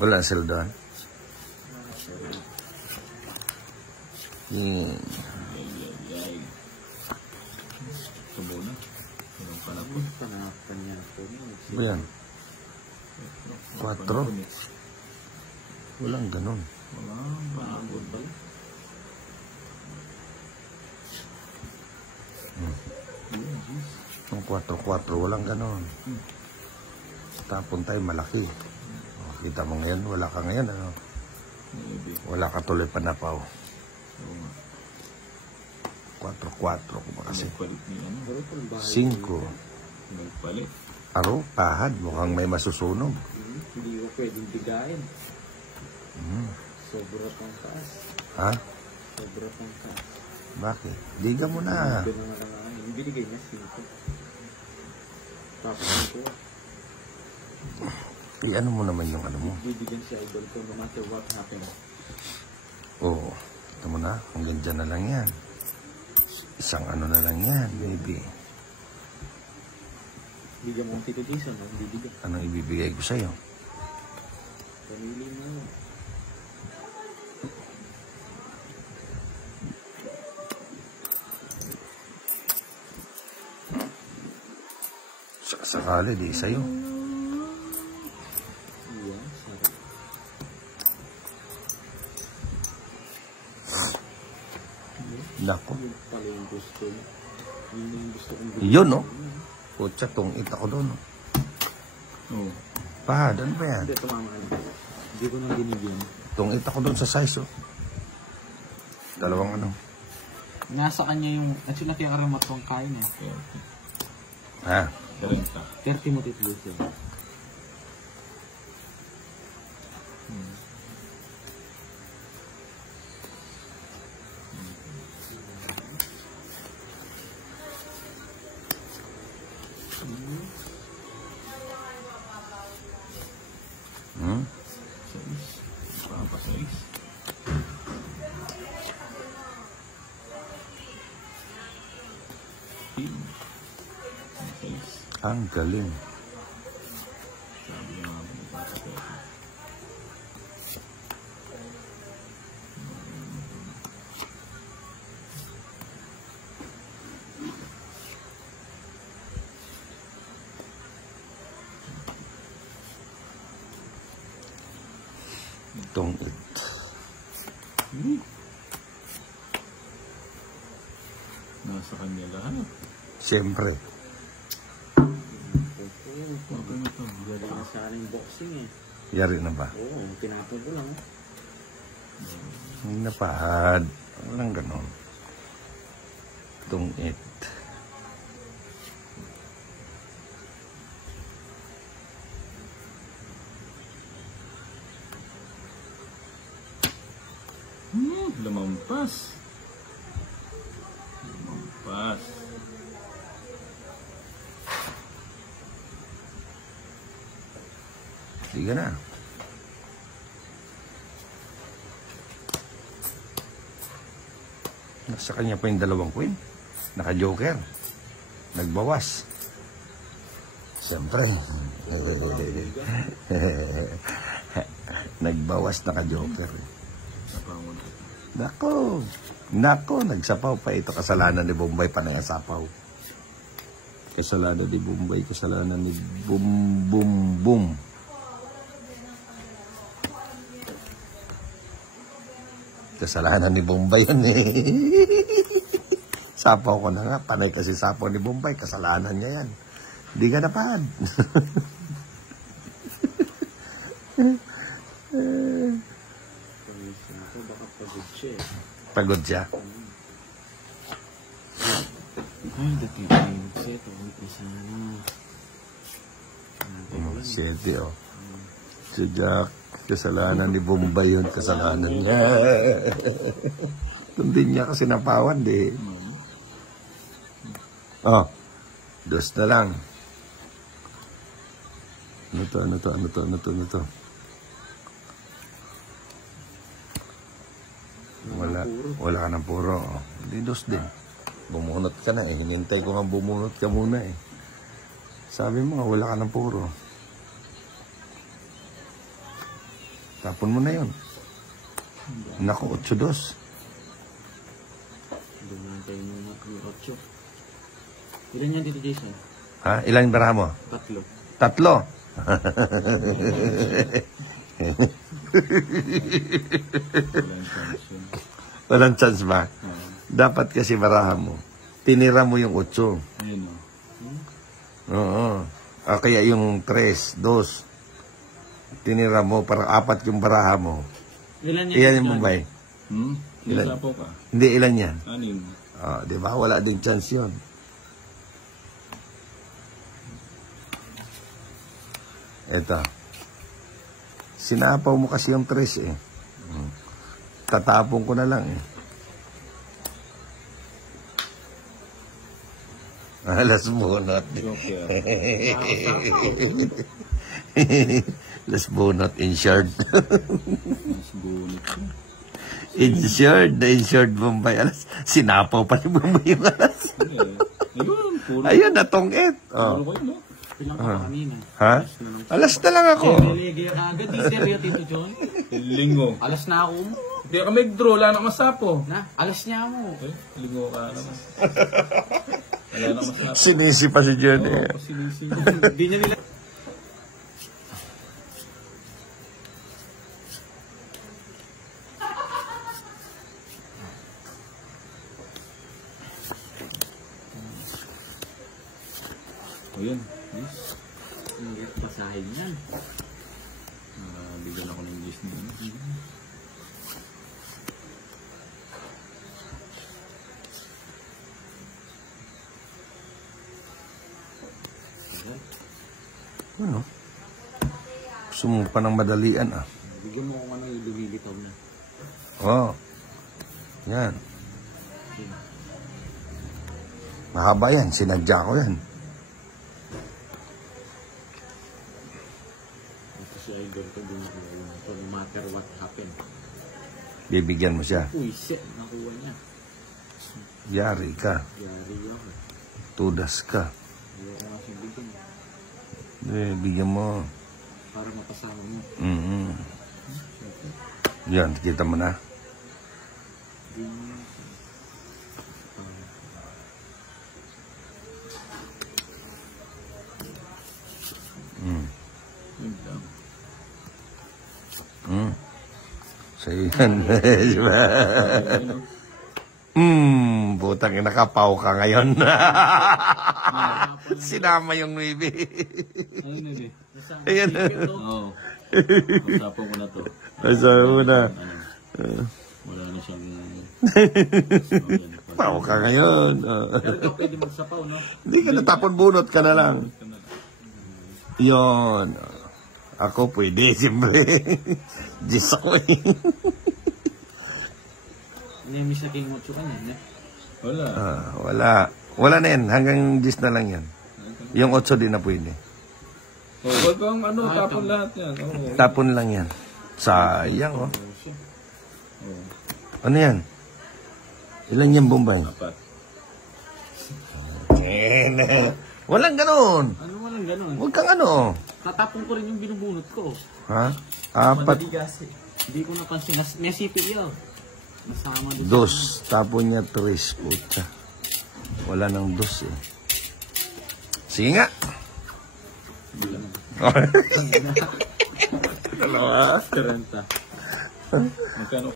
Wala sila doon. Yan. Sabona. Panapan niya po. Ba yan? 4? Walang ganun. Walang panabot ba? Yung 4-4, walang ganun. Tapon tayo malaki. Kita mo ngayon, wala ka ngayon, ano? Wala ka tuloy panapaw. 4-4 ko ba kasi? 5. Nagpalit. Aro, pahad. Mukhang may masusunog. Hindi ko pwedeng bigayin. Sobra pang taas. Ha? Sobra pang taas. Bakit? Diga mo na. Yung binigay niya 5. Tapos ito. Ano mo naman yung ano mo? Bibigyan si Idol ko no matter what happens. Oo. Ito mo na. Hanggang dyan na lang yan. Isang ano na lang yan, maybe. Bigyan mo ang Tito Jason, no? Bibigyan. Anong ibibigay ko sa'yo? Pamili mo. Sakali, di sa'yo. Iya, sarap. Nako. Yung pala yung gusto mo. Yun yung gusto kong bigyan. Yun, no? Kutsa, tungit ako doon. Oo. Pahad, ano ba yan? Hindi, tumama na. Hindi ko nang binigyan. Tungit ako doon sa size, oh. Dalawang ano. Nasa kanya yung, actually kaya aramat kong kain eh. Ha? 30 mo Tito Jason. Hmm? Ang galing. Tungit. Nasa kanya lahat. Siyempre. Okay na ito. Galing na sa aling boxing eh. Yari na ba? Oo, pinapon ko lang. Hindi na pahad. Walang ganon. Tungit. Lumampas. Lumampas. Hindi ka na. Nasa kanya pa yung 2 queen. Naka-joker. Nagbawas. Siyempre. Nagbawas, naka-joker. Nako. Nako, nagsapaw pa ito. Kasalanan ni Bombay pa na yung sapaw. Kasalanan ni Bombay. Kasalanan ni Bum Bum Bum. Kasalanan ni Bombay yun eh. Sapaw ko na nga. Panay kasi sapaw ni Bombay. Kasalanan niya yan. Hindi ka napahad. Baka pagod siya eh. Pagod siya. Ay, dati yung set. Isa na. 7, oh. Si Jack. Kasalanan ni Bombay yun. Kasalanan niya. Kundi niya kasi napawan, di. Oh. 2 na lang. Ano to? Wala ka ng puro. Oh. Hindi 2 din. Bumunot ka na eh. Hinintay ko nga bumunot ka muna eh. Sabi mo nga, wala ka ng puro. Tapon mo na yun. Naku, 8-2. Doon na tayo muna yung 8. Ilan yan dito, Jason? Ha? Ilan yung baraha mo? 3. 3. Walang chance yun. Walang chance ba? Oo. Dapat kasi baraha mo. Tinira mo yung 8. Ayun o. Oo. Kaya yung 3, 2. Tinira mo, para 4 yung baraha mo. Ilan yan? Iyan yung Mumbai. Ilan? Nasapo ka. Hindi, ilan yan? Anin. Di ba? Wala ding chance yun. Ito. Sinapaw mo kasi yung 3 eh. Tatapon ko na lang eh. Last bunot. Joker. Last bunot insured. Mas bunit ko. Insured. Na insured Bombay. Alas, sinapaw pa si Bombay yung alas. Ayun, puro. Ayun, natongit. Puro ko yun, no? Ilan ka pa kanina? Ha? Alas na lang ako. Niligay ka agad. Di seryo, Tito John. Lingo. Alas na ako mo. Hindi ka mag-draw, wala na masapo. Na, alas niya mo. Lingo ka naman. Wala na masapo. Sinisi pa si John eh. Oo, sinising. Hindi niya nila. O yun. Yes. Hindi basahin yan. Bigyan ako ng Disney. Ano? Gusto mo pa ng madalian ah. Bigyan mo kung ano yung lumilitaw na. Yan. Mahaba yan. Sinadya ko yan. Ito si Idol ko din ako. No matter what happened. Bibigyan mo siya. Uy, shit. Nakuha niya. Yari ka. Yari yun. Tudas ka. Ayoko nga siya bigyan. Bigyan mo. Para mapasama mo. Yan, kita mo na. Yun lang. So yan. Butang nakapaw ka ngayon. Sinama yung Nuibi. Ayun na eh. Ayan. Oo. Masapo ko na to. Masabi mo na. Wala na siyang... Paw ka ngayon. Pero ikaw pwede magsapaw, no? Hindi ka natapon, bunot ka na lang. Yon. Ako pwede, siyempre. Diyos ako eh. Namiss na king Mocho ka niya, Wala. Wala. Wala na yan. Hanggang 10 na lang yan. Yung 8 din na pwede. Huwag kang tapon lahat yan. Tapon lang yan. Sayang, oh. Oo. Ano yan? Ilan yan, Bombay? 4. Walang ganun. Ano walang ganun? Huwag kang ano. Tatapon ko rin yung binubunot ko. Ha? 4, Hindi ko napansin. May CPU. Masama doon. 2. Tapon niya 3. Puta. Wala nang 2 eh. Sige nga. Dalawa. 30. Magkano?